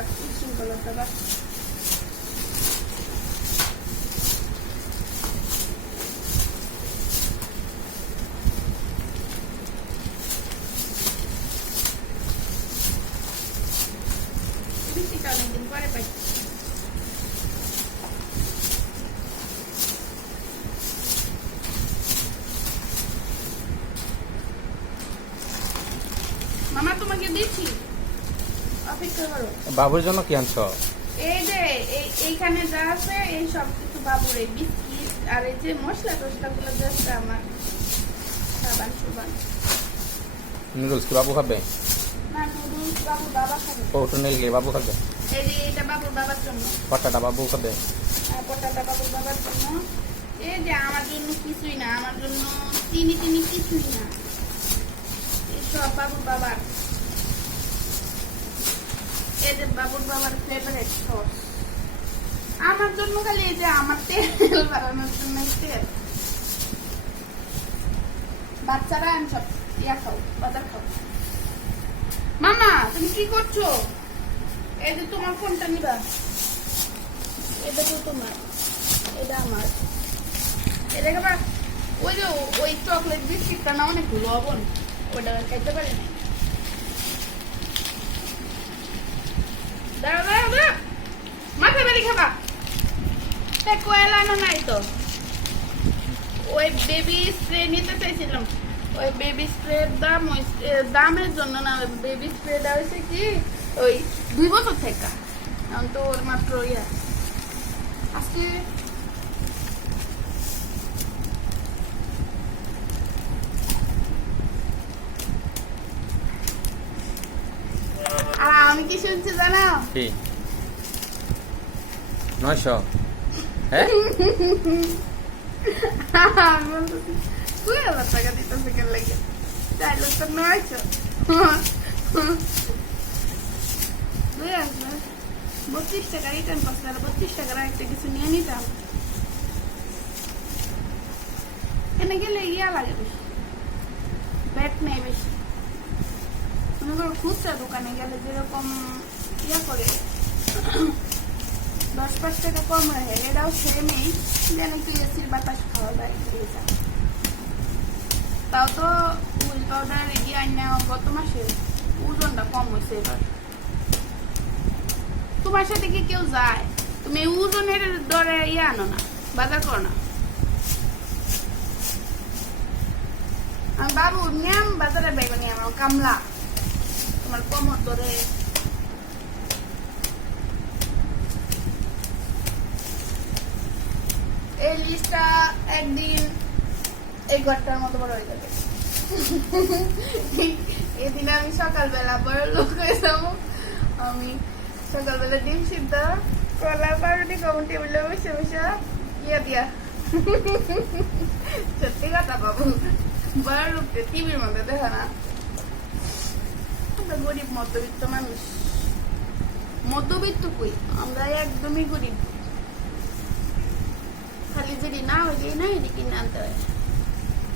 উশৃঙ্খলতা বাস। বৃষ্টিটা অনেকদিন পরে পাই। মামা তোমাকে দিচ্ছি, অপেক্ষা করো। বাবুর জন্য কি আনছো? এই যে এইখানে যা আছে এই সব কিছু বাবুর, এই বিস্কিট আর এই যে মশলা টসলা গুলো যাচ্ছে আমার, সাবান সুবান। নুডলস কি বাবু খাবে? না, নুডলস বাবুর বাবা খাবে। পটনেল কি বাবু খাবে? এই যে এটা বাবুর বাবার জন্য, পটাটা বাবু খাবে? আর পটাটা বাবুর বাবার জন্য। এই যে আমার জন্য কিছুই না, আমার জন্য চিনি টিনি কিছুই না, এই সব বাবুর বাবার। এই যে বাবুর বাবার ফেভারিট সস, আমার জন্য খালি এই যে আমার তেল বাড়ানোর জন্য তেল। বাচ্চারা আমি সব ইয়া খাও, বাজার খাও। মামা তুমি কি করছো? এই যে তোমার ফোনটা নিবা, এটা তো তোমার, এটা আমার। এটা খাবার ওই যে ওই চকলেট বিস্কিটটা না অনেক লবণ, ওটা খাইতে পারি না। দাঁড়া দাঁড়া দাঁড়া, মাথা বেরি খাবা। কোয়েলানো নাই তো, ওই বেবি স্প্রে নিতে চাইছিলাম, ওই বেবি স্প্রের দাম, ওই দামের জন্য না, বেবি স্প্রেটা হয়েছে কি ওই 2 বছর থেকে, এখন তো ওর মাত্র ইয়া আজকে। আর আমি কি শুনছি জানো? কি 900? হ্যাঁ 2,000 টাকা দিতেছে কেন লাগে, চাইলে তো 900। 32 টাকা রিটার্ন করছে, আর 32 টাকার একটা কিছু নিয়ে নিতাম। এখানে গেলে ইয়া লাগে বেশি, ব্যাট নেই বেশি। মনে করো খুচরা দোকানে গেলে যেরকম ইয়া করে 10-5 টাকা কম রাখে, এটাও সেমই, যেন একটু এসির বাতাস খাওয়া যায়। তাও তো হুইল পাউডার ইয়ে আইনা গত মাসে ওজনটা কম হয়েছে এবার। তোমার সাথে কি কেউ যায়? তুমি ওজনের ডরে ইয়ে আনো না, বাজার করো না। আমি বাবু নিয়াম বাজারে বেগুন নিয়াম, কামলা তোমার কোমর ধরে। এই লিস্টটা একদিন এই ঘরটার মতো বড় হয়ে যাবে। এদিন আমি সকালবেলা বড় লোক হয়ে যাবো। আমি সকালবেলা ডিম সিদ্ধ, কলা, পাউরুটি খাবো টেবিলে বসে বসে ইয়া দিয়া। সত্যি কথা বাবু, বড় লোককে টিভির মধ্যে দেখা না। আমরা গরিব মধ্যবিত্ত মানুষ, মধ্যবিত্ত কই, আমরা একদমই গরিব। খালি যদি না ওই না এদিকে কিনে আনতে হয়।